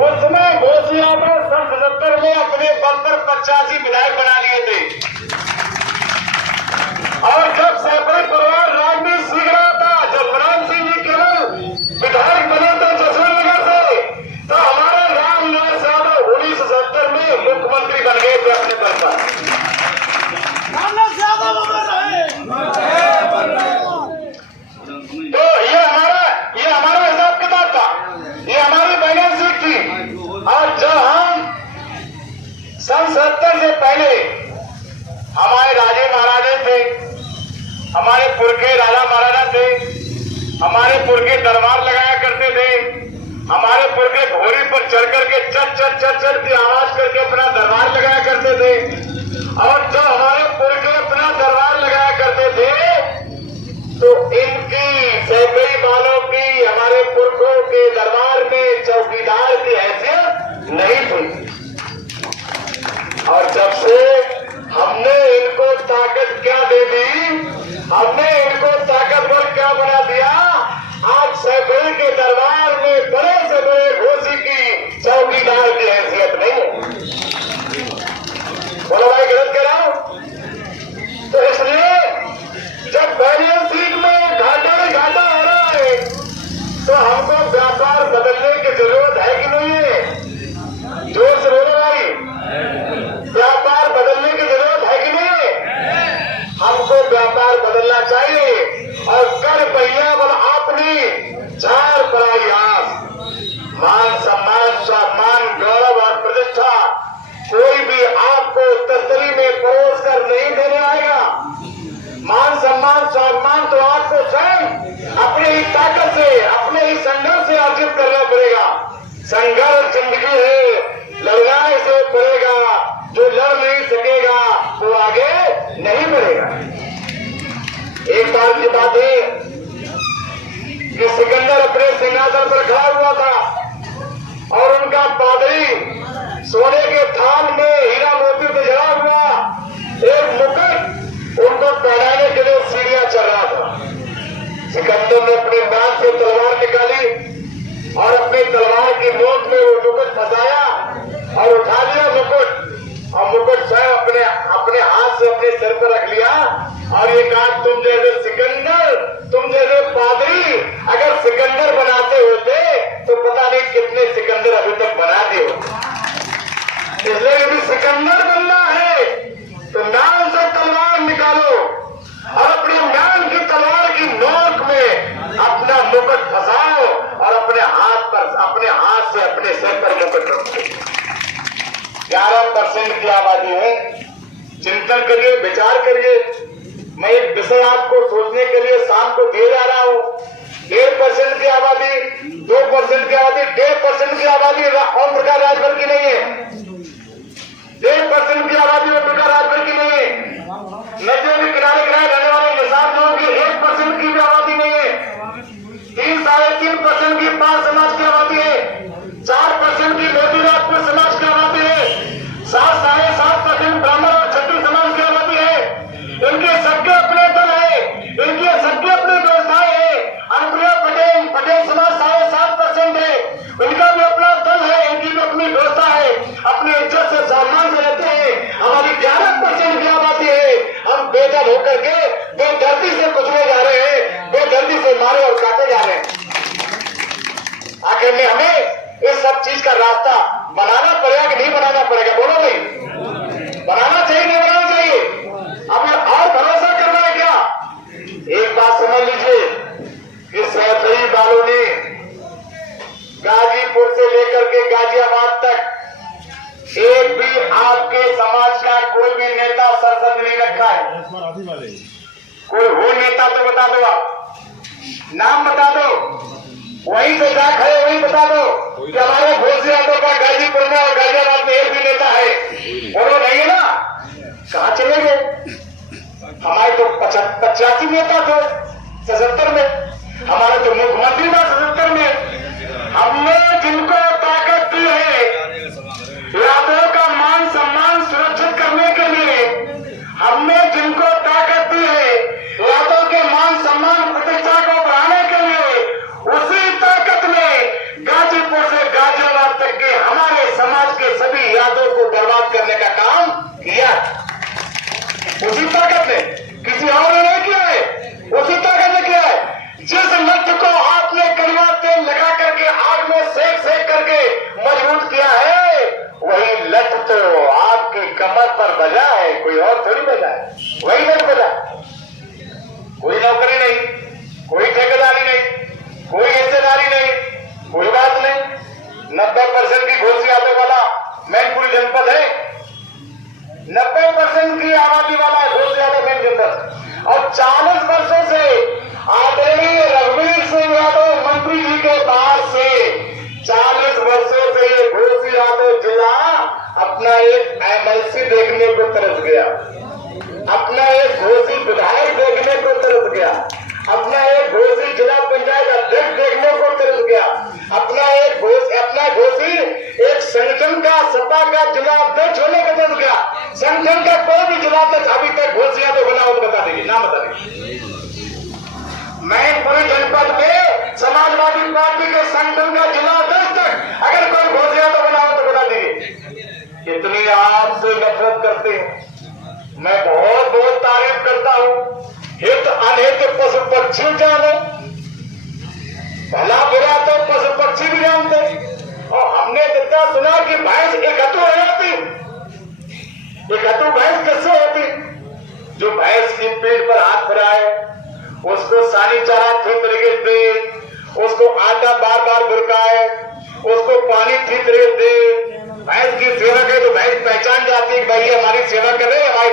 उस समय घोषिया में सन 77 में अपने बल पर 85 विधायक बना लिए थे और जब सैकड़ों परिवार राजनीति सीख रहा था, जब मुलायम सिंह जी केवल विधायक बने थे जसवंत नगर से, तो हमारे रामनिवास यादव 1970 में मुख्यमंत्री बन गए थे अपने पद पर। तो ये हमारा हिसाब किताब था, ये हमारी बैलेंस शीट थी। और जब हम सन 70 से पहले हमारे राजे महाराजे थे, हमारे पुरखे राजा महाराजा थे, हमारे पुरखे दरबार लगाया करते थे, हमारे पुरखे घोड़ी पर चढ़ करके चल की आवाज करके अपना दरबार लगाया करते थे। और जब हमारे पुरखे अपना दरबार लगाया करते थे तो इनकी सैकड़ी वालों की हमारे पुरखों के दरबार में चौकीदार की हैसियत नहीं थी। और जब से हमने इनको ताकत क्या दे दी, हमने इनको ताकतवर क्या बना दिया, आज सैकड़ी के दरबार में बड़े से बड़े घोषी की चौकीदार की हैसियत नहीं है। बोलो भाई, गलत कह रहा हूं? तो इसलिए जब बैलेंस शीट में घाटा ही घाटा हो रहा है तो हमको व्यापार बदलने की जरूरत है कि नहीं है? जोर से बोलो भाई, व्यापार बदलने की जरूरत है कि नहीं है? हमको व्यापार बदलना चाहिए। और कर पहिया बल आपने चार पराई आस, मान सम्मान सम्मान गौरव और प्रतिष्ठा कोई भी आपको तस्तरी में परोस कर नहीं देने आएगा। मान सम्मान सम्मान तो आपको स्वयं अपनी ही ताकत से, अपने ही संघर्ष से अर्जित करना पड़ेगा। संघर्ष जिंदगी है, लड़ाई से पड़ेगा। जो लड़ नहीं सकेगा वो आगे नहीं बढ़ेगा। एक बार की बात है कि सिकंदर अपने सिंहासन पर खड़ा हुआ था और उनका पादरी सोने के थाल में हीरा मोती से जड़ा हुआ एक मुकुट उनको पहनाने के लिए सीढ़ियां चल रहा था। सिकंदर ने अपने म्यान से तलवार निकाली और अपनी तलवार की नोक में वो मुकुट फंसाया और उठा लिया मुकुट, और मुकुट स्वयं अपने हाथ से अपने सिर पर रख लिया और ये कहा, तुम जैसे सिकंदर, तुम जैसे पादरी अगर सिकंदर बनाते होते तो पता नहीं कितने सिकंदर अभी तक बना दिए होते। इसलिए यदि सिकंदर बनना है तो म्यान से तलवार निकालो और अपने म्यान की तलवार की नोक में अपना मुकुट फंसाओ और अपने हाथ से अपने सिर पर मुकुट रखो। 11% की आबादी है। चिंतन करिए, विचार करिए। मैं एक विषय आपको सोचने के लिए शाम को दे जा रहा हूं। 1% की आबादी, 2% की आबादी, 1.5% की आबादी ओम प्रकाश राजभर की नहीं है। 1% की आबादी ओम प्रकाश राजभर की नहीं है। नदियों के किनारे किनारे रहने वाले निषाद लोगों की 1% की भी आबादी नहीं है। 3-3.5% की पांच समाज की आबादी है। 4% की मोतीराजपुर समाज की आबादी है। 7-7.5% ब्राह्मण और छठी समाज की आबादी है। इनके सबके अपने दल है, इनके सबके अपने व्यवसाय है। अनुप्रिया पटेल समाज 7.5% है, इनका भी अपना दल है, इनकी भी अपनी व्यवस्था है, अपनी इज्जत से सम्मान से रहते हैं। हमारी 11% की आबादी है। हम बेदर्द होकर के बेदर्दी से कुचले जा रहे हैं, बेदर्दी से मारे और काटे जा रहे हैं। आखिर में हमें इस सब चीज का रास्ता बनाना पड़ेगा कि नहीं बनाना पड़ेगा? बोलो भाई, बनाना चाहिए नहीं बनाना चाहिए? अब और भरोसा करना है क्या? एक बात समझ लीजिए कि सैकड़ी वालों ने गाजीपुर से लेकर के गाजियाबाद तक एक भी आपके समाज का कोई भी नेता संसद नहीं रखा है। कोई हो नेता तो बता दो, आप नाम बता दो, वहीं से जा खड़े वहीं बता दो कि हमारे घोषी यादव का गाजीपुर में और गाजियाबाद में एक भी नेता है। बोलो नहीं है ना? कहां चले गए? हमारे तो 85 नेता थे 77 में, हमारे तो मुख्यमंत्री था 77 में। हमने जिनको ताकत दी है यादव का मान सम्मान सुरक्षित करने के लिए, हमने जिनको ताकत दी है बना है, कोई और थोड़ी बना है, वही लोग बना। कोई नौकरी नहीं, कोई ठेकेदारी नहीं, कोई हिस्सेदारी नहीं, कोई बात नहीं। 90% की घोष यादव वाला मैनपुरी जनपद है, 90% की आबादी वाला घोष यादव मैन जनपद। और 40 वर्षों से आदरणीय रघुवीर सिंह यादव मंत्री जी के बाद से 40 वर्षों से ये घोष यादव जिला अपना एक एमएलसी देखने को तरस गया, अपना एक घोषित विधायक देखने को तरस गया, अपना एक घोषित जिला पंचायत अध्यक्ष देखने को तरस गया, अपना घोषित एक संगठन का सपा का जिला अध्यक्ष होने को तरस गया। संगठन का कोई भी जिला अध्यक्ष अभी तक घोष यादव बना हो तो बता दीजिए, नाम बता दीजिए। मैनपुरी जनपद में समाजवादी पार्टी के संगठन का जिला अध्यक्ष तक अगर कोई घोष यादव बना हो तो बता दीजिए। कितनी आपसे नफरत करते हैं, मैं बहुत बहुत तारीफ करता हूं। हित अनहित पशु पक्षी जानो, भला बुरा तो पशु पक्षी भी जानते। और हमने जितना सुना कि भैंस एकटू हो जाती, एकटू भैंस कैसे होती? जो भैंस की पेट पर हाथ फिराए, उसको सानी चारा ठीक तरीके दे, उसको आटा बार बार बुरकाए, उसको पानी ठीक तरीके दे, भैंस की सेवा करे तो भैंस पहचान जाती है कि भाई हमारी सेवा कर रहे हैं, हमारी